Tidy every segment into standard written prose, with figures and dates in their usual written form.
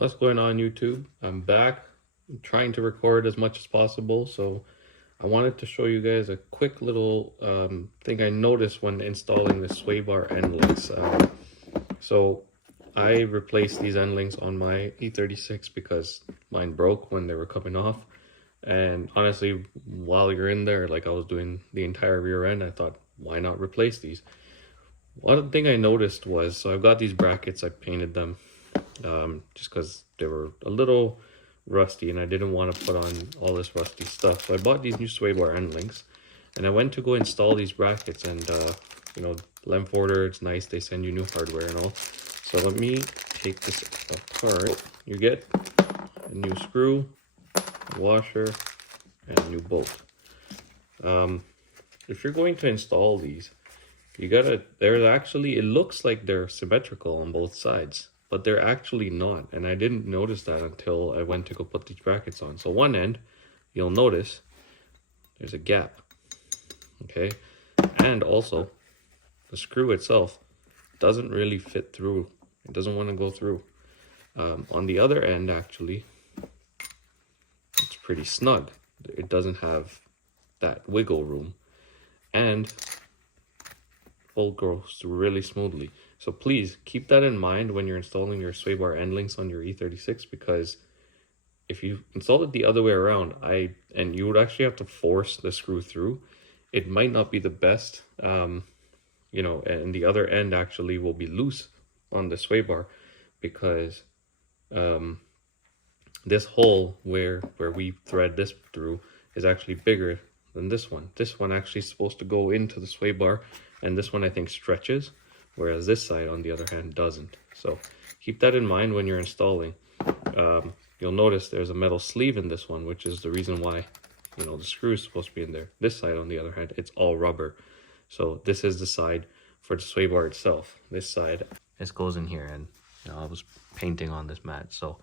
What's going on, YouTube? I'm back. I'm trying to record as much as possible, so I wanted to show you guys a quick little thing I noticed when installing the sway bar end links. So I replaced these end links on my E36 because mine broke when they were coming off. And honestly, while you're in there, like I was doing the entire rear end, I thought, why not replace these? One thing I noticed was, so I've got these brackets, I painted them just because they were a little rusty and I didn't want to put on all this rusty stuff. So I bought these new sway bar end links and I went to go install these brackets, and you know, Lemforder, it's nice, they send you new hardware and all. So let me take this apart. You get a new screw, a washer, and a new bolt. If you're going to install these, you gotta, there's actually, it looks like they're symmetrical on both sides, but they're actually not. And I didn't notice that until I went to go put these brackets on. So one end, you'll notice there's a gap, okay? And also the screw itself doesn't really fit through. It doesn't want to go through. On the other end, actually, it's pretty snug. It doesn't have that wiggle room, and bolt goes really smoothly. So please keep that in mind when you're installing your sway bar end links on your E36, because if you install it the other way around, and you would actually have to force the screw through, it might not be the best, you know, and the other end actually will be loose on the sway bar because this hole where we thread this through is actually bigger than this one. This one actually is supposed to go into the sway bar, and this one I think stretches, whereas this side on the other hand doesn't. So keep that in mind when you're installing. You'll notice there's a metal sleeve in this one, which is the reason why, you know, the screw is supposed to be in there. This side on the other hand, it's all rubber. So this is the side for the sway bar itself. This side, this goes in here, and you know, I was painting on this mat. So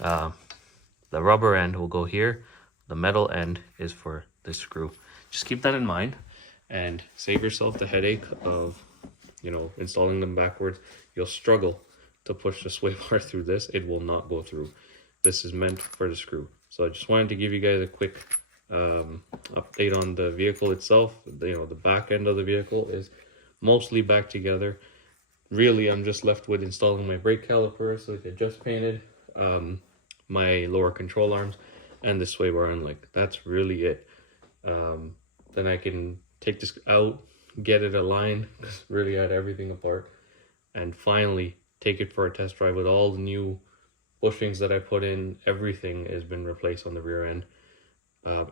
the rubber end will go here. The metal end is for this screw. Just keep that in mind and save yourself the headache of, you know, installing them backwards. You'll struggle to push the sway bar through this. It will not go through. This is meant for the screw. So I just wanted to give you guys a quick update on the vehicle itself. You know, the back end of the vehicle is mostly back together. Really, I'm just left with installing my brake calipers, so I just painted, my lower control arms, and the sway bar end link. That's really it. Then I can take this out, get it aligned, because really I had everything apart, and finally take it for a test drive with all the new bushings that I put in. Everything has been replaced on the rear end.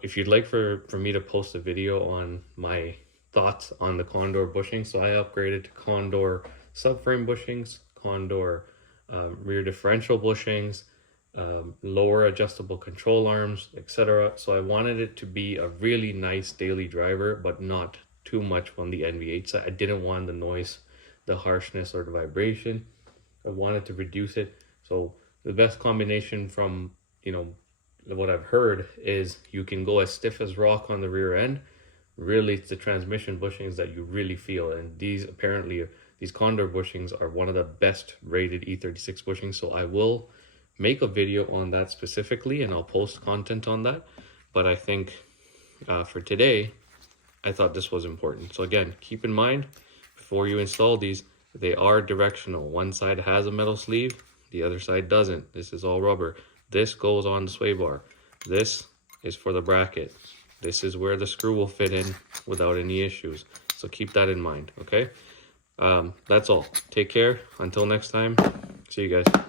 If you'd like for me to post a video on my thoughts on the Condor bushings, so I upgraded to Condor subframe bushings, Condor rear differential bushings, lower adjustable control arms, etc. So I wanted it to be a really nice daily driver, but not too much on the NV8 side. I didn't want the noise, the harshness, or the vibration. I wanted to reduce it. So the best combination from, you know, what I've heard is you can go as stiff as rock on the rear end. Really, it's the transmission bushings that you really feel, and these apparently, these Condor bushings are one of the best rated E36 bushings. So I will make a video on that specifically, and I'll post content on that. But I think for today, I thought this was important. So again, keep in mind, before you install these, they are directional. One side has a metal sleeve, the other side doesn't. This is all rubber. This goes on the sway bar. This is for the bracket. This is where the screw will fit in without any issues. So keep that in mind, okay? That's all. Take care. Until next time, see you guys.